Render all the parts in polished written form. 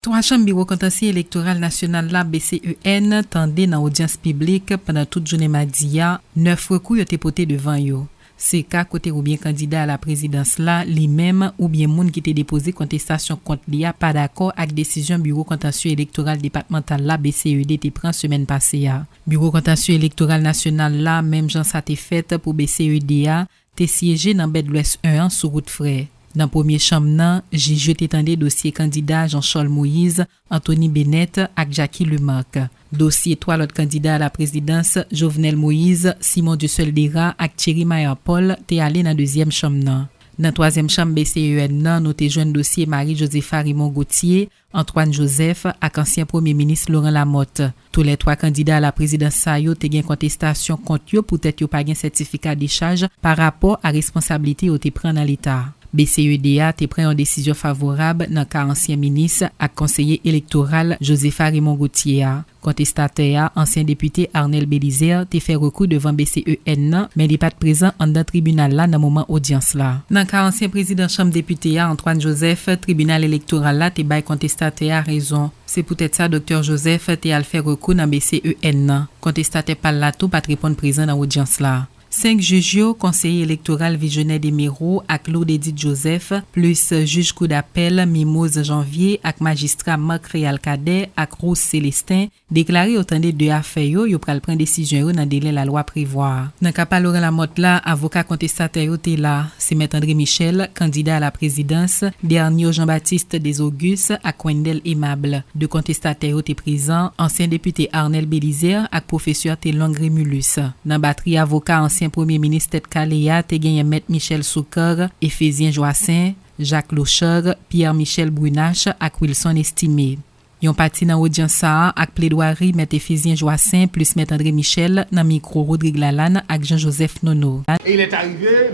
Trois chambres bureau contentieux électoral national la BCEN tendait dans audience publique pendant toute journée mardi 9 recours ont été portés devant yo. C'est cas côté ou bien candidat à la présidence là, lui-même ou bien moun qui était déposé contestation contre lui pas d'accord avec décision bureau contentieux électoral départemental la BCED te prend semaine passée. Bureau contentieux électoral national là, même Jean ça t'est fait pour BCED te siégé dans Bed l'Ouest 1 sur route frais. Dans premier chambre nan, juge t'étendé dossier candidat Jean-Charles Moïse, Anthony Bennett ak Jackie Lemarque. Dossier 3 l'autre candidat à la présidence Jovenel Moïse, Simon Duseldera ak Thierry Mayer-Paul te allé dans deuxième chambre nan. Dans troisième chambre BCEN nan, nous te joint dossier Marie-Josepha Raymond Gauthier, Antoine Joseph ak ancien premier ministre Laurent Lamotte. Tous les trois candidats à la présidence sa yo te gen contestation contre yo pour tête yo pas gen certificat de charge par rapport à responsabilité yo te prend dans l'état. BCEDA te prend une décision favorable dans cas ancien ministre et conseiller électoral Josepha Raymond Gauthier. Contestataire, ancien député Arnel Bélizer te fait recours devant BCEN mais il n'est pas présent en dans tribunal là dans moment audience là. Dans cas ancien président chambre député Antoine Joseph, tribunal électoral là te bail contestataire raison. C'est peut-être ça docteur Joseph te al fait recours dans BCEN. Contestataire par là tout pas répondre présent dans audience là. 5 juges, conseiller électoral Visionnaire des Méros ak Claude Edith Joseph, plus juge cour d'appel Mimose Janvier ak magistrat Marc Réal Cadet ak Rose Célestin, déclaré autant de deux affaires yo pral prendre décision dans délai la loi prévoir. Dans cas pas Laurent Lamotte là, avocat contestataire te là, c'est maître André Michel, candidat à la présidence, dernier Jean-Baptiste des Augustes ak Wendel Aimable. Deux contestataires te présent, ancien député Arnel Bélizer ak professeur Telong Rémulus. Dans batterie avocat ancien premier ministre Tête Kaléa te gagné maître Michel Soukor, Ephésien Joassin, Jacques Locher, Pierre-Michel Brunache ak Wilson Estimé. Yon parti dans audience ça ak plaidoirie maître Ephésien Joassin plus maître André Michel dans micro Rodrigue Lalanne ak Jean-Joseph Nono. Et il est arrivé,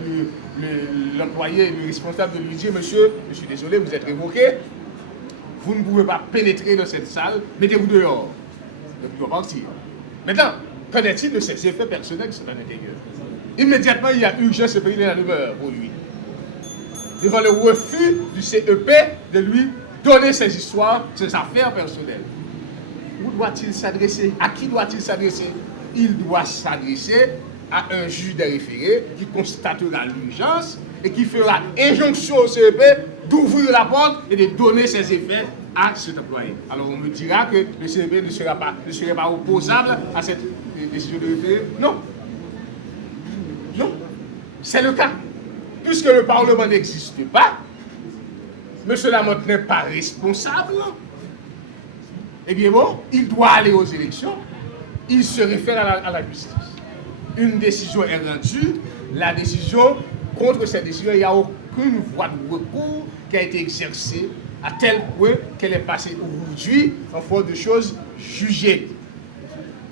l'employé, le responsable de lui dire monsieur, je suis désolé, vous êtes révoqué, vous ne pouvez pas pénétrer dans cette salle, mettez-vous dehors. Donc il doit partir. Maintenant, qu'en est-il de ses effets personnels qui sont à l'intérieur? Immédiatement, il y a urgence de payer la demeure pour lui. Devant le refus du CEP de lui donner ses histoires, ses affaires personnelles. Où doit-il s'adresser? À qui doit-il s'adresser? Il doit s'adresser à un juge des référés qui constatera l'urgence et qui fera injonction au CEP d'ouvrir la porte et de donner ses effets à cet employé. Alors on me dira que le CEP ne serait pas opposable à cette décision de référé. Non. Non. C'est le cas. Puisque le Parlement n'existe pas, M. Lamotte n'est pas responsable, eh bien bon, il doit aller aux élections, il se réfère à la justice. Une décision est rendue, la décision, contre cette décision, il n'y a aucune voie de recours qui a été exercée à tel point qu'elle est passée aujourd'hui en forme de choses jugées.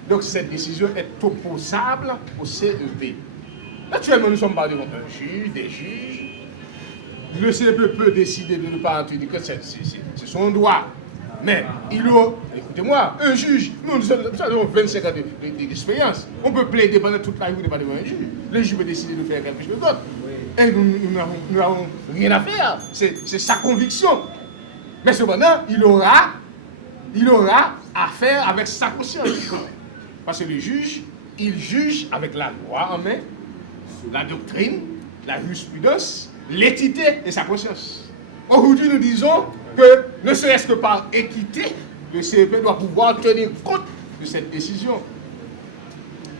Donc cette décision est opposable au CEP. Naturellement, nous ne sommes pas devant un juge, des juges. Le CEP peut décider de ne pas entrer, que c'est son droit. Mais écoutez-moi, un juge, nous avons 25 ans d'expérience. On peut plaider pendant toute la vie, vous n'êtes pas devant un juge. Le juge peut décider de faire quelque chose d'autre. Et nous n'avons rien à faire. C'est sa conviction. Mais cependant, il aura à faire avec sa conscience. Parce que le juge, il juge avec la loi en main, la doctrine, la jurisprudence, l'équité et sa conscience. Aujourd'hui, nous disons que, ne serait-ce que par équité, le CEP doit pouvoir tenir compte de cette décision.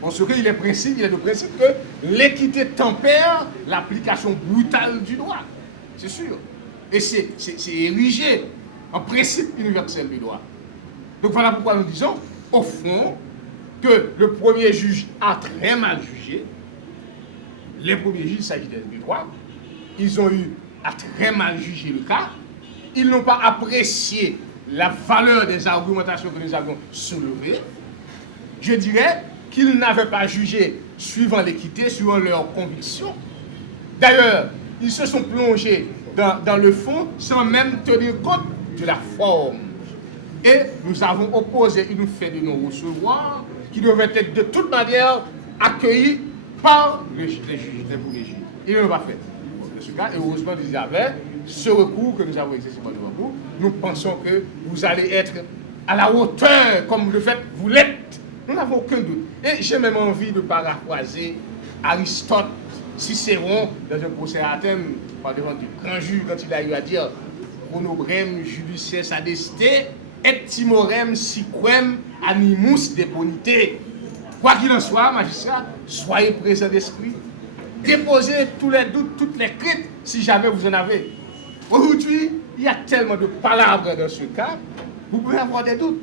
Parce qu'il est le principe que l'équité tempère l'application brutale du droit. C'est sûr. Et c'est érigé en principe universel du droit. Donc voilà pourquoi nous disons, au fond, que le premier juge a très mal jugé. Les premiers juges, il s'agit du droit. Ils ont eu à très mal juger le cas. Ils n'ont pas apprécié la valeur des argumentations que nous avons soulevées. Je dirais qu'ils n'avaient pas jugé suivant l'équité, suivant leurs convictions. D'ailleurs, ils se sont plongés dans le fond sans même tenir compte de la forme. Et nous avons opposé une fait de non-recevoir qui devait être de toute manière accueillie par les juges, les premiers juges. Ils ne l'ont pas fait. Dans ce cas, heureusement, ils avaient ce recours que nous avons exercé devant vous, nous pensons que vous allez être à la hauteur, comme le fait, vous l'êtes. Nous n'avons aucun doute. Et j'ai même envie de paraphraser Aristote, Cicéron, dans un procès à Athènes, par devant du grand juge, quand il a eu à dire Chronobrem judices adeste, et timorem siquem animus deponite. Quoi qu'il en soit, magistrat, soyez présents d'esprit. Déposez tous les doutes, toutes les craintes, si jamais vous en avez. Aujourd'hui, il y a tellement de palabres dans ce cas, vous pouvez avoir des doutes.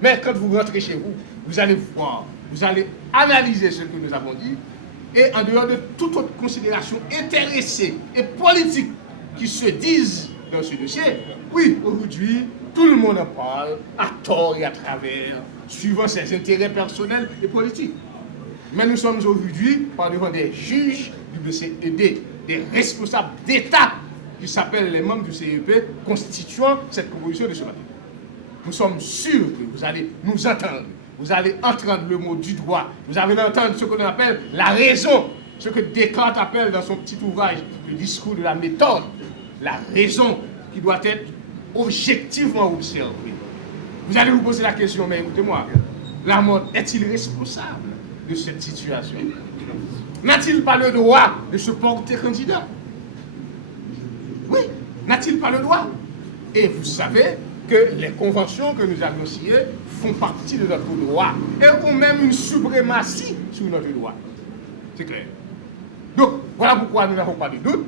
Mais quand vous rentrez chez vous, vous allez voir, vous allez analyser ce que nous avons dit, et en dehors de toute autre considération intéressée et politique qui se disent dans ce dossier, oui, aujourd'hui, tout le monde en parle, à tort et à travers, suivant ses intérêts personnels et politiques. Mais nous sommes aujourd'hui par devant des juges du CED, des responsables d'État qui s'appellent les membres du CEP constituant cette proposition de ce matin. Nous sommes sûrs que vous allez nous entendre. Vous allez entendre le mot du droit. Vous allez entendre ce qu'on appelle la raison, ce que Descartes appelle dans son petit ouvrage, le discours de la méthode, la raison qui doit être objectivement observée. Vous allez vous poser la question, mais écoutez-moi, Lamotte est-il responsable de cette situation? N'a-t-il pas le droit de se porter candidat? Oui, n'a-t-il pas le droit? Et vous savez que les conventions que nous avions signées font partie de notre droit et ont même une suprématie sur notre droit. C'est clair. Donc, voilà pourquoi nous n'avons pas de doute.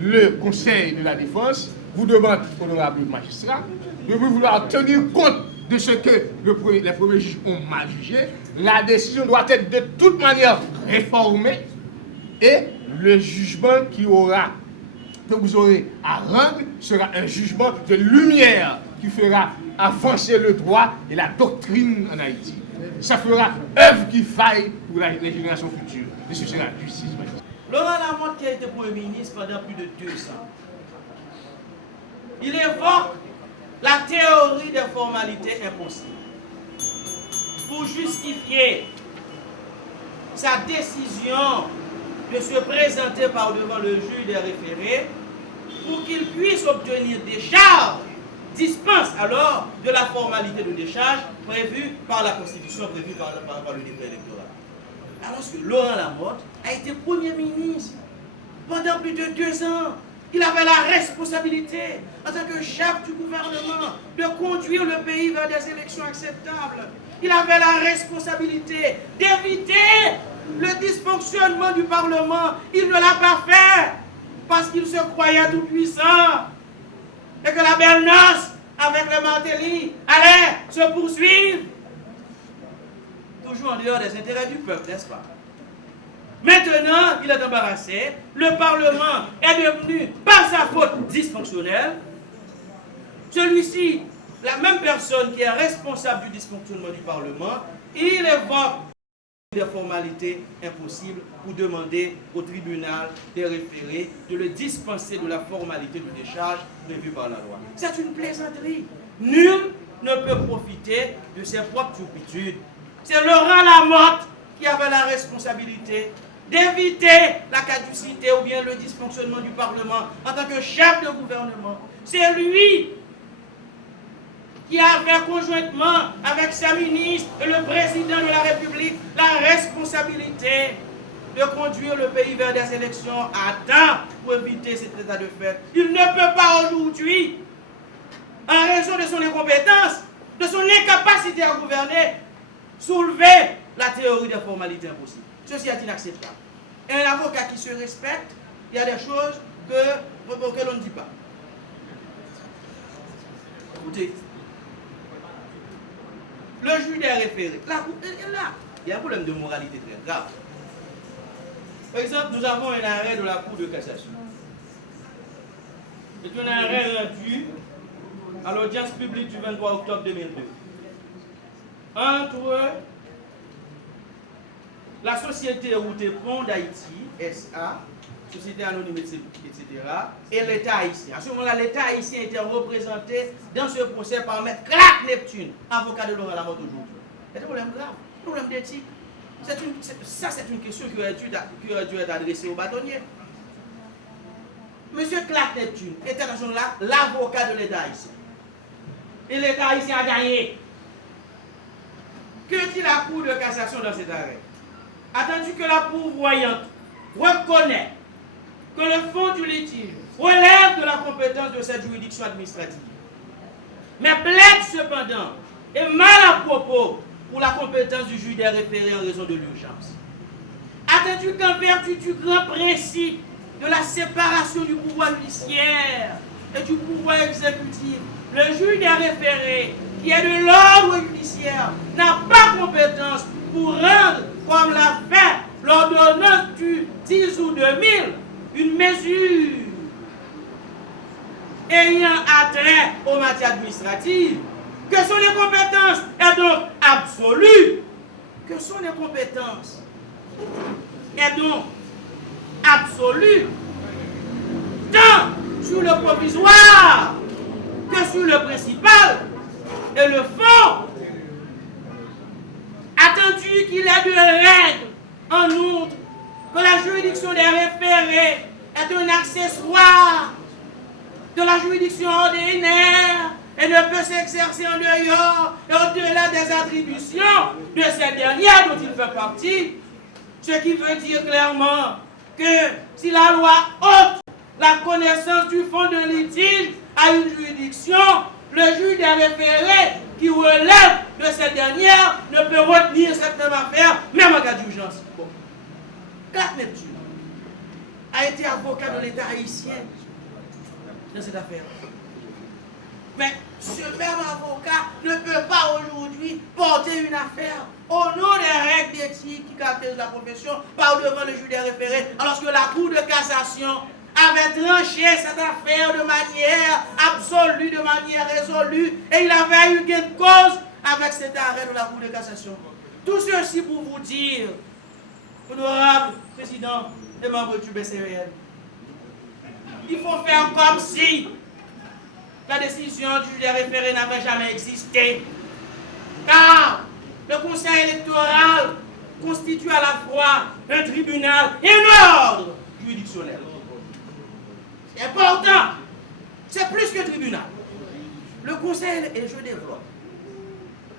Le Conseil de la Défense vous demande, honorable magistrat, de vouloir tenir compte de ce que les premiers juges ont mal jugé. La décision doit être de toute manière réformée et le jugement que vous aurez à rendre sera un jugement de lumière qui fera avancer le droit et la doctrine en Haïti. Ça fera œuvre qui faille pour les générations futures. Et ce sera la justice. Laurent Lamotte, qui a été Premier ministre pendant plus de 2 ans, il évoque la théorie des formalités impossibles pour justifier sa décision de se présenter par devant le juge des référés pour qu'il puisse obtenir des charges, dispense alors de la formalité de décharge prévue par la Constitution, prévue par le décret électoral. Alors que Laurent Lamotte a été Premier ministre pendant plus de 2 ans. Il avait la responsabilité, en tant que chef du gouvernement, de conduire le pays vers des élections acceptables. Il avait la responsabilité d'éviter le dysfonctionnement du Parlement. Il ne l'a pas fait parce qu'il se croyait tout puissant et que la belle noce avec le Martelly allait se poursuivre. Toujours en dehors des intérêts du peuple, n'est-ce pas? Maintenant, il est embarrassé. Le Parlement est devenu, par sa faute, dysfonctionnel. Celui-ci, la même personne qui est responsable du dysfonctionnement du Parlement, il évoque des formalités impossibles pour demander au tribunal des référés de le dispenser de la formalité de décharge prévue par la loi. C'est une plaisanterie. Nul ne peut profiter de ses propres turpitudes. C'est Laurent Lamotte qui avait la responsabilité d'éviter la caducité ou bien le dysfonctionnement du Parlement en tant que chef de gouvernement. C'est lui qui avait conjointement avec sa ministre et le président de la République la responsabilité de conduire le pays vers des élections à temps pour éviter cet état de fait. Il ne peut pas aujourd'hui, en raison de son incompétence, de son incapacité à gouverner, soulever la théorie des formalités impossibles. Ceci est inacceptable. Et un avocat qui se respecte, il y a des choses que l'on ne dit pas. Écoutez, le juge des référés, là, il y a un problème de moralité très grave. Par exemple, nous avons un arrêt de la Cour de cassation. C'est un arrêt rendu à l'audience publique du 23 octobre 2002 entre la société Route Pont d'Haïti, SA, Société Anonyme, etc., et l'État haïtien. À ce moment-là, l'État haïtien était représenté dans ce procès par M. Clark Neptune, avocat de Laurent Lamotte aujourd'hui. C'est un problème grave, un problème d'éthique. Ça, c'est une question qui aurait dû être adressée aux bâtonniers. Monsieur Clark Neptune était dans ce là l'avocat de l'État haïtien. Et l'État haïtien a gagné. Que dit la Cour de cassation dans cet arrêt? Attendu que la pourvoyante reconnaît que le fond du litige relève de la compétence de cette juridiction administrative, mais plaide cependant et mal à propos pour la compétence du juge des référés en raison de l'urgence. Attendu qu'en vertu du grand principe de la séparation du pouvoir judiciaire et du pouvoir exécutif, le juge des référés, qui est de l'ordre judiciaire, n'a pas compétence pour rendre, comme l'a fait l'ordonnance du 10 août 2000, une mesure ayant attrait aux matières administratives, que son incompétence est donc absolue, que son incompétence est donc absolue, tant sur le provisoire que sur le principal et le fond. Attendu qu'il est de règle, en outre, que la juridiction des référés est un accessoire de la juridiction ordinaire et ne peut s'exercer en dehors et au-delà des attributions de cette dernière dont il fait partie, ce qui veut dire clairement que si la loi ôte la connaissance du fond d'un litige à une juridiction, le juge des référés qui relève de cette dernière ne peut retenir cette même affaire, même en cas d'urgence. Bon. Clark Neptune a été avocat de l'État haïtien dans cette affaire. Mais ce même avocat ne peut pas aujourd'hui porter une affaire au nom des règles d'éthique qui caractérisent la profession par devant le juge des référés, alors que la Cour de cassation avait tranché cette affaire de manière absolue, de manière résolue, et il avait eu gain de cause avec cet arrêt de la Cour de cassation. Tout ceci pour vous dire, honorable président et membre du BCEN, il faut faire comme si la décision du juge des référés n'avait jamais existé. Car le Conseil électoral constitue à la fois un tribunal et un ordre juridictionnel. C'est important. C'est plus que tribunal. Le Conseil, et je développe,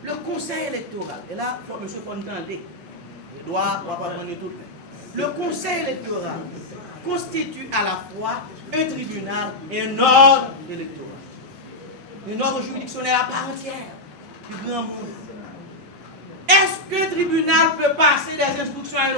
le Conseil électoral, et là, M. Fontandé, il doit pas prendre tout. Le Conseil électoral constitue à la fois un tribunal et un ordre électoral. Un ordre juridictionnel à part entière du grand monde. Est-ce qu'un tribunal peut passer des instructions à